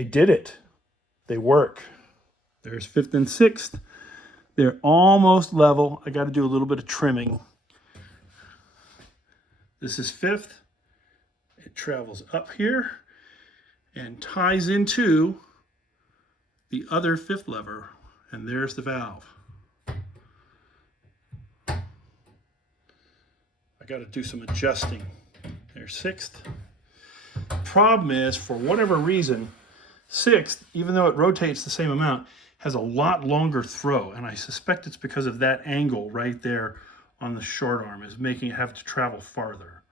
I did it. They work. There's 5th and 6th. They're almost level. I got to do a little bit of trimming. This is 5th. It travels up here and ties into the other 5th lever. And there's the valve. I got to do some adjusting. There's 6th. The problem is, for whatever reason, 6th, even though it rotates the same amount, has a lot longer throw, and I suspect it's because of that angle right there on the short arm is making it have to travel farther.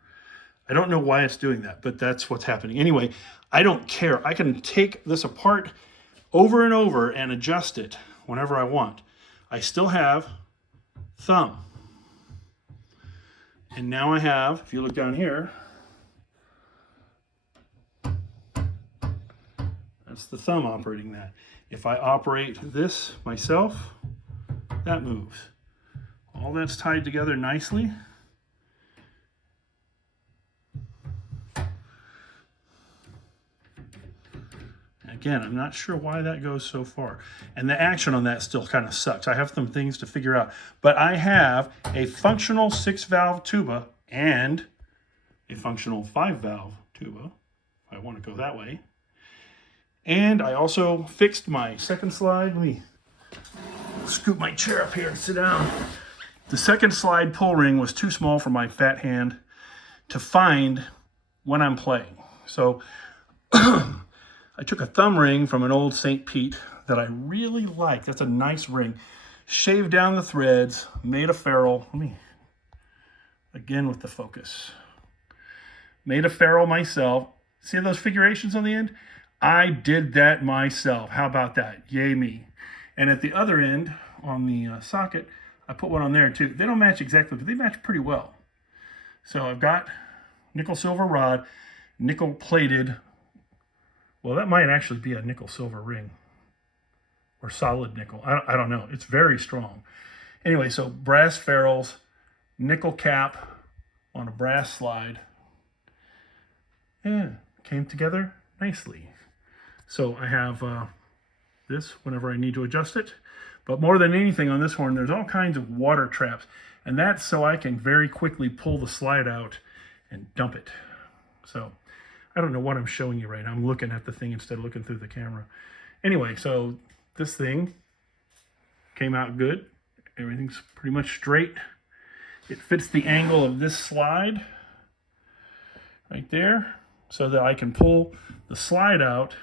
I don't know why it's doing that, but that's what's happening. Anyway, I don't care. I can take this apart over and over and adjust it whenever I want. I still have thumb. And now I have, if you look down here, that's the thumb operating that. If I operate this myself, that moves. All that's tied together nicely. Again, I'm not sure why that goes so far. And the action on that still kind of sucks. I have some things to figure out. But I have a functional 6-valve tuba and a functional 5-valve tuba, if I want to go that way. And I also fixed my second slide. Let me scoop my chair up here and sit down. The second slide pull ring was too small for my fat hand to find when I'm playing. So I took a thumb ring from an old St. Pete that I really like. That's a nice ring. Shaved down the threads, made a ferrule. Let me, again with the focus. Made a ferrule myself. See those figurations on the end? I did that myself. How about that? Yay me. And at the other end, on the socket, I put one on there too. They don't match exactly, but they match pretty well. So I've got nickel silver rod, nickel plated. Well, that might actually be a nickel silver ring or solid nickel. I don't know. It's very strong. Anyway, so brass ferrules, nickel cap on a brass slide. Yeah, came together nicely. So I have this whenever I need to adjust it. But more than anything on this horn, there's all kinds of water traps. And that's so I can very quickly pull the slide out and dump it. So I don't know what I'm showing you right now. I'm looking at the thing instead of looking through the camera. Anyway, so this thing came out good. Everything's pretty much straight. It fits the angle of this slide right there so that I can pull the slide out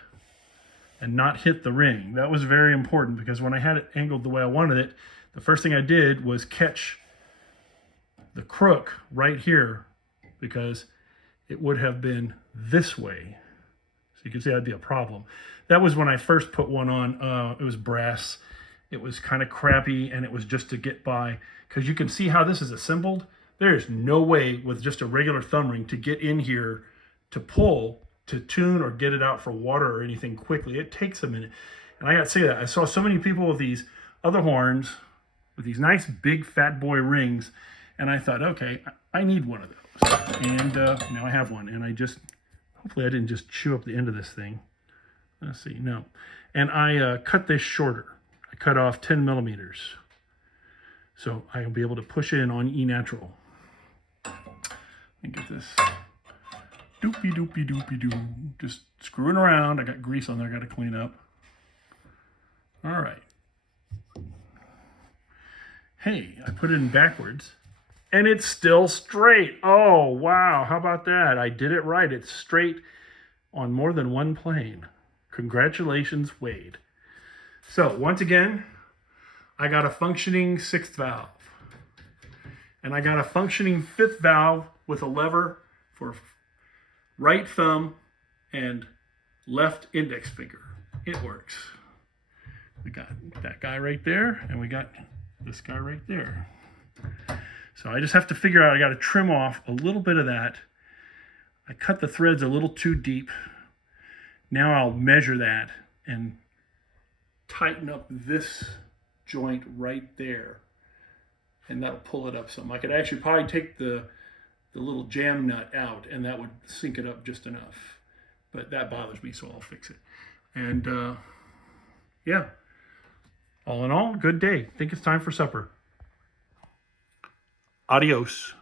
and not hit the ring. That was very important because when I had it angled the way I wanted it, the first thing I did was catch the crook right here because it would have been this way. So you can see that'd be a problem. That was when I first put one on. It was brass. It was kind of crappy and it was just to get by because you can see how this is assembled. There's no way with just a regular thumb ring to get in here to pull, to tune or get it out for water or anything quickly. It takes a minute. And I got to say that. I saw so many people with these other horns with these nice big fat boy rings. And I thought, okay, I need one of those. And now I have one. And I just, hopefully I didn't just chew up the end of this thing. Let's see, no. And I cut this shorter. I cut off 10 millimeters. So I'll be able to push in on E natural. Let me get this. Doopy doopy doopy doo. Just screwing around. I got grease on there I got to clean up. All right. Hey, I put it in backwards and it's still straight. Oh, wow. How about that? I did it right. It's straight on more than one plane. Congratulations, Wade. So once again, I got a functioning 6th valve and I got a functioning 5th valve with a lever for right thumb and left index finger. It works. We got that guy right there and we got this guy right there. So I just have to figure out, I got to trim off a little bit of that. I cut the threads a little too deep. Now I'll measure that and tighten up this joint right there. And that'll pull it up some. I could actually probably take the little jam nut out and that would sink it up just enough. But that bothers me, so I'll fix it. And yeah, all in all, good day. I think it's time for supper. Adios.